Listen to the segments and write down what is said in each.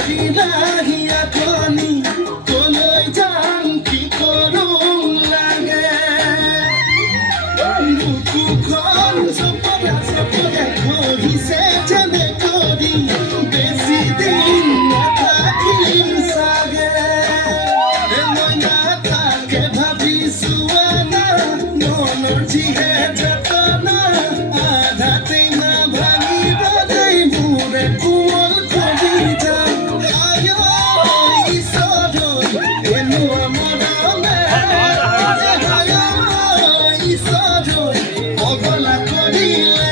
কৰিলাহিয়া কণী কলৈ যাম কি কৰোঁ লাগে বুকুখন চপৰা চপৰা ধৰিছে যেনে কৰি বেছি দিন নাথাকিম চাগে মই নাথাকে ভাবিছোঁ আনা মনৰ যিহে যাতনা আধাতেই না ভাঙিব দেই মোৰে কোমল কবিতা আয় ঈশ্বৰ এনেকুৱা মৰমে আয় ঈশ্বৰ পগলা কৰিলে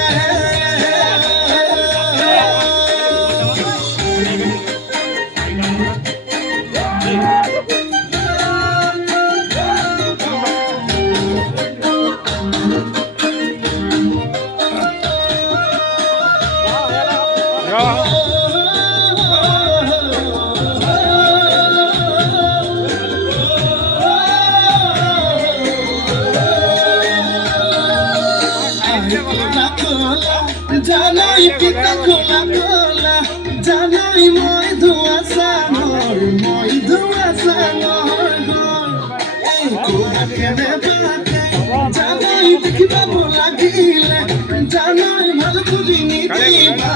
জানাই পিতা খোলা খোলা জানাই মই ধোৱা চাঙৰ এই কোলাকে নেপাকে জানাই দেখিব লাগিলে জানাই ভাল খুলি নিদিবা